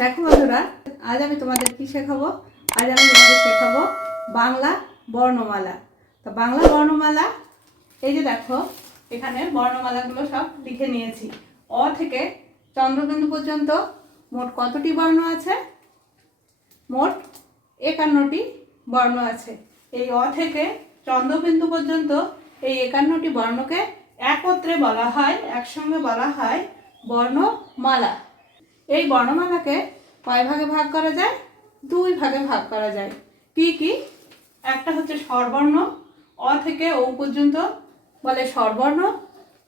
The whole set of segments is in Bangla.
দেখো বন্ধুরা, আজ আমি তোমাদের কি শেখাবো? আজ আমি তোমাদের শেখাবো বাংলা বর্ণমালা। তো বাংলা বর্ণমালা, এই যে দেখো, এখানে বর্ণমালাগুলো সব লিখে নিয়েছি। অ থেকে চন্দ্রবিন্দু পর্যন্ত মোট কতটি বর্ণ আছে? মোট একান্নটি বর্ণ আছে। এই অ থেকে চন্দ্রবিন্দু পর্যন্ত এই একান্নটি বর্ণকে একত্রে বলা হয়, একসঙ্গে বলা হয় বর্ণমালা। এই বর্ণমালাকে কয় ভাগে ভাগ করা যায়? দুই ভাগে ভাগ করা যায়। কি কি? একটা হচ্ছে স্বরবর্ণ, অ থেকে ও পর্যন্ত বলে স্বরবর্ণ,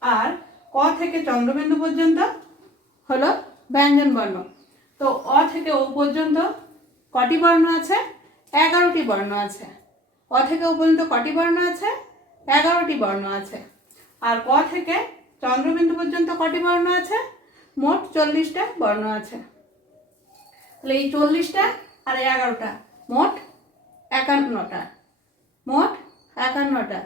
আর ক থেকে চন্দ্রবিন্দু পর্যন্ত হলো ব্যঞ্জন বর্ণ। তো অ থেকে ও পর্যন্ত কটি বর্ণ আছে? এগারোটি বর্ণ আছে। অ থেকে ও পর্যন্ত কটি বর্ণ আছে? এগারোটি বর্ণ আছে। আর ক থেকে চন্দ্রবিন্দু পর্যন্ত কটি বর্ণ আছে? মোট চল্লিশটা বর্ণ আছে। তাহলে এই চল্লিশটা আর এগারোটা, মোট একান্নটা মোট একান্নটা।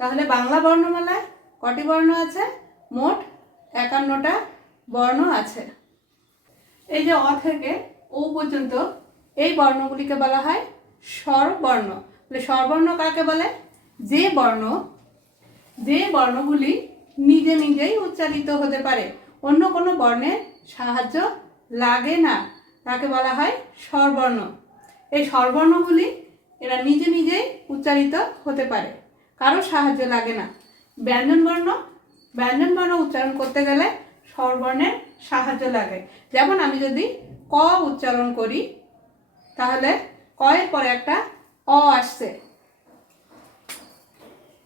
তাহলে বাংলা বর্ণমালায় কটি বর্ণ আছে? মোট একান্নটা বর্ণ আছে। এই যে অ থেকে ও পর্যন্ত এই বর্ণগুলিকে বলা হয় স্বরবর্ণ। তাহলে স্বরবর্ণ কাকে বলে? যে বর্ণ, যে বর্ণগুলি নিজে নিজেই উচ্চারিত হতে পারে। অন্য কোনো বর্ণের সাহায্য লাগে না। তাকে বলা হয় স্বরবর্ণ। এই স্বরবর্ণগুলি এরা নিজে নিজেই উচ্চারিত হতে পারে। কারও সাহায্য লাগে না। ব্যঞ্জন বর্ণ ব্যঞ্জন বর্ণ উচ্চারণ করতে গেলে স্বরবর্ণের সাহায্য লাগে। যেমন আমি যদি ক উচ্চারণ করি, তাহলে ক এর পরে একটা অ আসছে।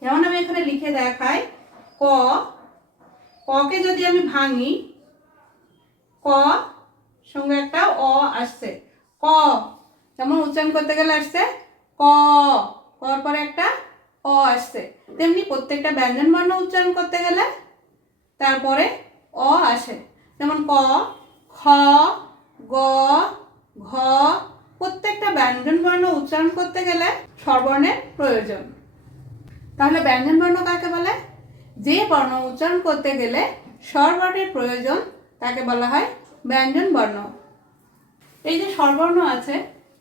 যেমন আমি এখানে লিখে দেখাই, ক ককে যদি আমি ভাঙি, ক সঙ্গে একটা অ আসছে। ক, যেমন উচ্চারণ করতে গেলে আসছে, ক, কর পরে একটা অ আসছে। তেমনি প্রত্যেকটা ব্যঞ্জন বর্ণ উচ্চারণ করতে গেলে তারপরে অ আসে। যেমন ক, খ, গ, ঘ, প্রত্যেকটা ব্যঞ্জন বর্ণ উচ্চারণ করতে গেলে স্বরবর্ণের প্রয়োজন। তাহলে ব্যঞ্জন বর্ণ কাকে বলে? যে বর্ণ উচ্চারণ করতে গেলে স্বরবর্ণের প্রয়োজন, তাকে বলা হয় ব্যঞ্জন বর্ণ। এই যে স্বরবর্ণ আছে,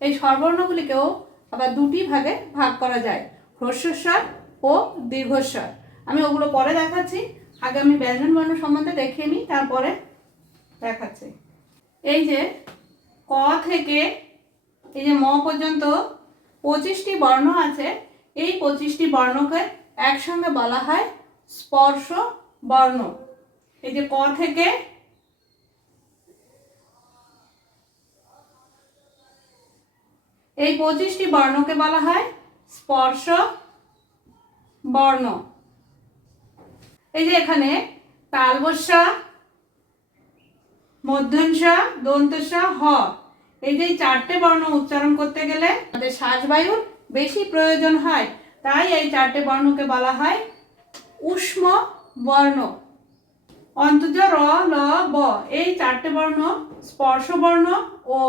এই স্বরবর্ণগুলিকেও আবার দুটি ভাগে ভাগ করা যায়, হ্রস্বস্বর ও দীর্ঘস্বর। আমি ওগুলো পরে দেখাচ্ছি। আগে আমি ব্যঞ্জন বর্ণ সম্বন্ধে দেখে নিই, তারপরে দেখাচ্ছি। এই যে ক থেকে, এই যে ম পর্যন্ত পঁচিশটি বর্ণ আছে, এই পঁচিশটি বর্ণকে একসঙ্গে বলা হয় স্পর্শ বর্ণ। এই যে ক থেকে এই পঁচিশটি বর্ণকে বলা হয় স্পর্শ বর্ণ। এই যে এখানে তালবস্যা মধ্যংসা দন্তসা হ। এই যে চারটে বর্ণ উচ্চারণ করতে গেলে আমাদের শ্বাসবায়ুর বেশি প্রয়োজন হয়। তাই এই চারটে বর্ণকে বলা হয় উষ্ম বর্ণ। অন্তজ র, ল, ব, এই চারটে বর্ণ, স্পর্শ বর্ণ ও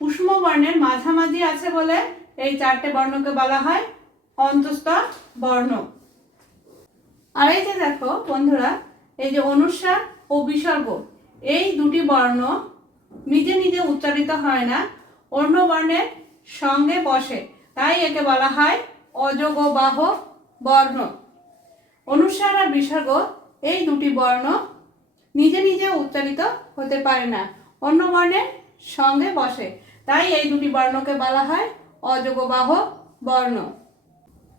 উষ্ম বর্ণের মাঝামাঝি আছে বলে এই চারটে বর্ণকে বলা হয় অন্তস্থ বর্ণ। আর এই যে দেখো বন্ধুরা, এই যে অনুস্বার ও বিসর্গ, এই দুটি বর্ণ নিজে নিজে উচ্চারিত হয় না, অন্য বর্ণের সঙ্গে বসে। তাই একে বলা হয় অযোগবাহ বর্ণ। অনুস্বার আর বিসর্গ এই দুটি বর্ণ নিজে নিজে উচ্চারিত হতে পারে না। অন্য বর্ণের সঙ্গে বসে। তাই এই দুটি বর্ণকে বলা হয় অযোগবাহ বর্ণ।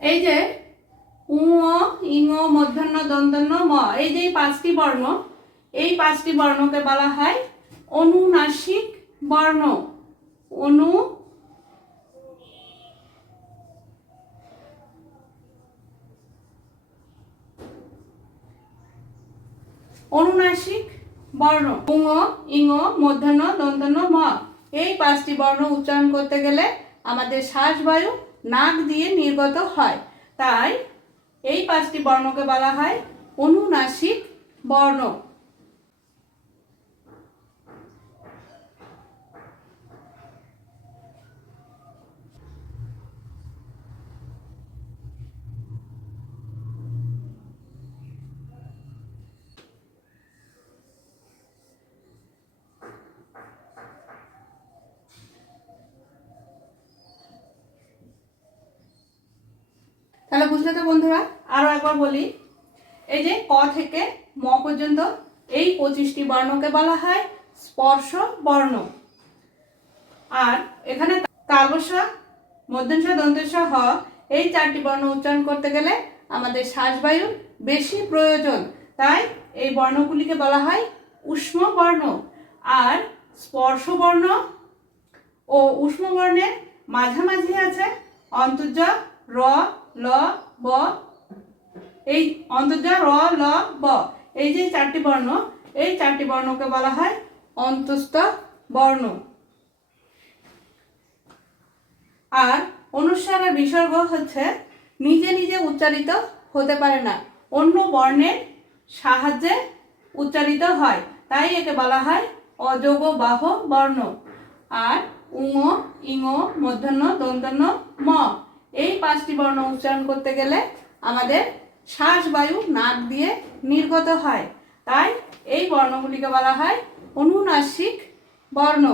এই যে উ ইং মধ্যাহ্ন দন্তন্য ম, এই যে পাঁচটি বর্ণ, এই পাঁচটি বর্ণকে বলা হয় অনুনাসিক বর্ণ। অনু অনুনাসিক বর্ণ। উঙ ইঙ মধ্যাহ্ন দন্তন ম। এই পাঁচটি বর্ণ উচ্চারণ করতে গেলে আমাদের শ্বাসবায়ু নাক দিয়ে নির্গত হয়। তাই এই পাঁচটি বর্ণকে বলা হয় অনুনাসিক বর্ণ। বুঝেছ বন্ধুরা? আরও একবার বলি, এই যে ক থেকে ম পর্যন্ত, এই পঁচিশটি বর্ণকে বলা হয় স্পর্শ বর্ণ। আর এখানে তালবস্য মধ্যংশ দন্তস্ব হ, এই চারটি বর্ণ উচ্চারণ করতে গেলে আমাদের শ্বাসবায়ুর বেশি প্রয়োজন। তাই এই বর্ণগুলিকে বলা হয় উষ্ম বর্ণ। আর স্পর্শ বর্ণ ও উষ্ণ বর্ণের মাঝামাঝি আছে অন্তর্জ র ল, ব, এই অন্তর্জ র, ল, ব, এই যে চারটি বর্ণ, এই চারটি বর্ণকে বলা হয় অন্তস্থ বর্ণ। আর অনুস্বারের বিসর্গ হচ্ছে নিজে নিজে উচ্চারিত হতে পারে না, অন্য বর্ণের সাহায্যে উচ্চারিত হয়, তাই একে বলা হয় অযোগ বাহ বর্ণ আর উঙ, ইঙ, মধ্যাহ্ন দন্তন্য ম। এই পাঁচটি বর্ণ উচ্চারণ করতে গেলে আমাদের শ্বাসবায়ু নাক দিয়ে নির্গত হয়। তাই এই বর্ণগুলিকে বলা হয় অনুনাসিক বর্ণ।